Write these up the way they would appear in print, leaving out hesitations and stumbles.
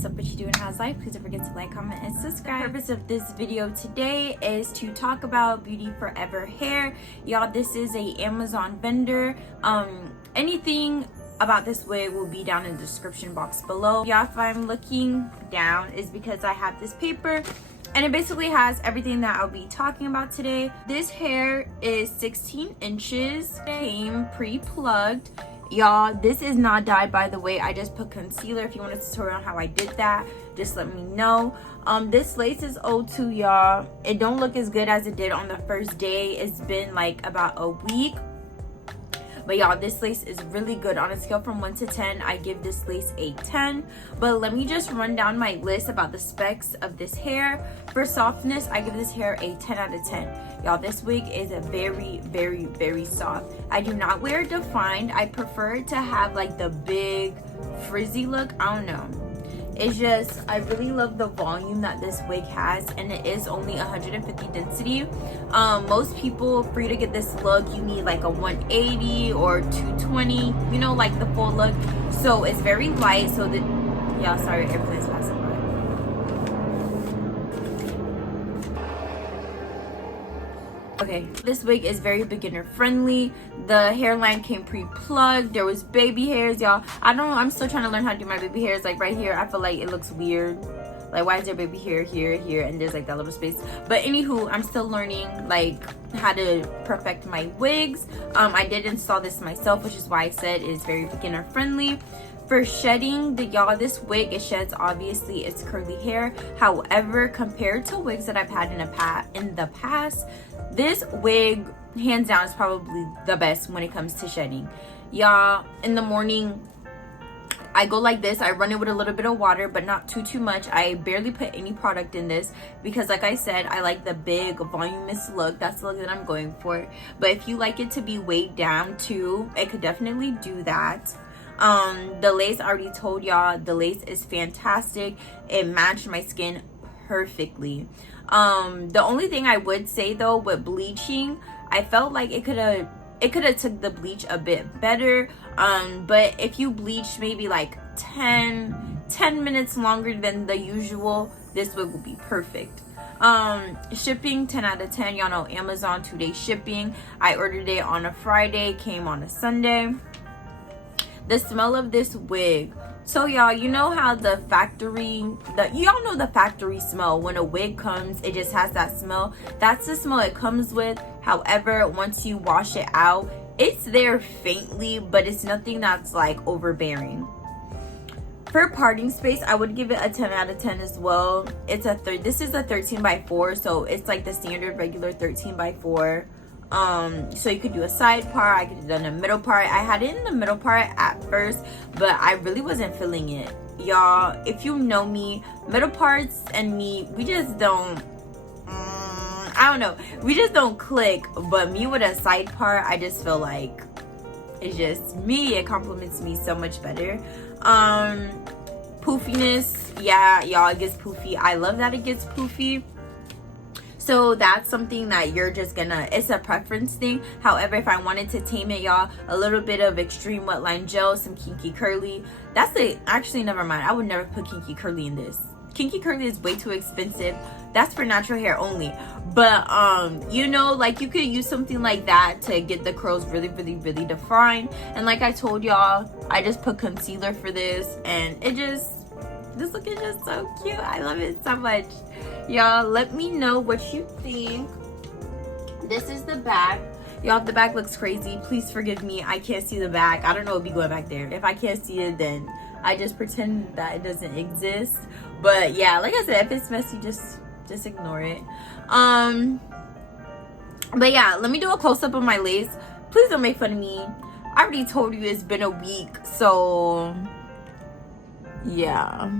what's up, what you doing, how's life? Please don't forget to like, comment, and subscribe. The purpose of this video today is to talk about Beauty Forever hair. Y'all, this is a Amazon vendor. Anything about this wig will be down in the description box below. Y'all, if I'm looking down is because I have this paper and it basically has everything that I'll be talking about today. This hair is 16 inches, came pre-plugged. Y'all, this is not dyed, by the way. I just put concealer. If you want a tutorial on how I did that, just let me know. This lace is 02, y'all. It don't look as good as it did on the first day. It's been like about a week. But y'all, this lace is really good. On a scale from 1 to 10, I give this lace a 10. But let me just run down my list about the specs of this hair. For softness, I give this hair a 10 out of 10. Y'all, this wig is a very soft. I do not wear it defined. I prefer it to have like the big frizzy look. I don't know. It's just, I really love the volume that this wig has, and it is only 150 density. Most people, for you to get this look, you need like a 180 or 220, you know, like the full look. So it's very light, so that, y'all, sorry, everything's passing by. Okay, this wig is very beginner friendly. The hairline came pre-plugged. There was baby hairs, y'all. I'm still trying to learn how to do my baby hairs. Like right here, I feel like it looks weird. Like, why is there baby hair here, and there's like that little space? But anywho, I'm still learning like how to perfect my wigs. I did install this myself, which is why I said it's very beginner friendly. For shedding, y'all, this wig, it sheds, obviously it's curly hair. However, compared to wigs that I've had in the past, this wig hands down is probably the best when it comes to shedding. Y'all, in the morning I go like this. I run it with a little bit of water, but not too much. I barely put any product in this because, like I said, I like the big voluminous look. That's the look that I'm going for. But if you like it to be weighed down too, it could definitely do that. The lace, I already told y'all, the lace is fantastic. It matched my skin perfectly. The only thing I would say though, with bleaching, I felt like it could have took the bleach a bit better. But if you bleach maybe like 10 minutes longer than the usual, this wig will be perfect. Shipping, 10 out of 10. Y'all know Amazon 2-day shipping. I ordered it on a Friday, came on a Sunday. The smell of this wig, so y'all, you know how y'all know the factory smell. When a wig comes, it just has that smell. That's the smell it comes with. However, once you wash it out, it's there faintly, but it's nothing that's like overbearing. For parting space, I would give it a 10 out of 10 as well. This is a 13 by 4, so it's like the standard regular 13 by 4. So you could do a side part, I could have done a middle part. I had it in the middle part at first, but I really wasn't feeling it. Y'all, if you know me, middle parts and me, we just don't, I don't know, we just don't click. But me with a side part, I just feel like it's just me. It complements me so much better. Poofiness, yeah, y'all, it gets poofy. I love that it gets poofy. So that's something that you're just gonna, it's a preference thing. However, if I wanted to tame it, y'all, a little bit of extreme wetline gel, some kinky curly. Actually, never mind. I would never put kinky curly in this. Kinky curly is way too expensive. That's for natural hair only. But you know, like, you could use something like that to get the curls really defined. And like I told y'all, I just put concealer for this, and this look is just so cute. I love it so much. Y'all, let me know what you think. This is the back. Y'all, if the back looks crazy, please forgive me. I can't see the back. I don't know what be going back there. If I can't see it, then I just pretend that it doesn't exist. But yeah, like I said, if it's messy, just ignore it. But yeah, let me do a close-up of my lace. Please don't make fun of me. I already told you it's been a week, so yeah,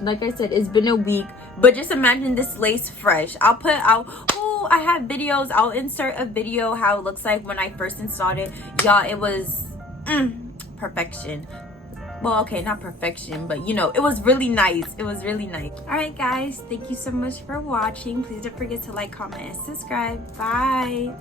like I said, it's been a week. But just imagine this lace fresh. I have videos. I'll insert a video how it looks like when I first installed it. Y'all, it was perfection. Well, okay, not perfection, but you know, it was really nice. It was really nice. All right, guys, thank you so much for watching. Please don't forget to like, comment, and subscribe. Bye.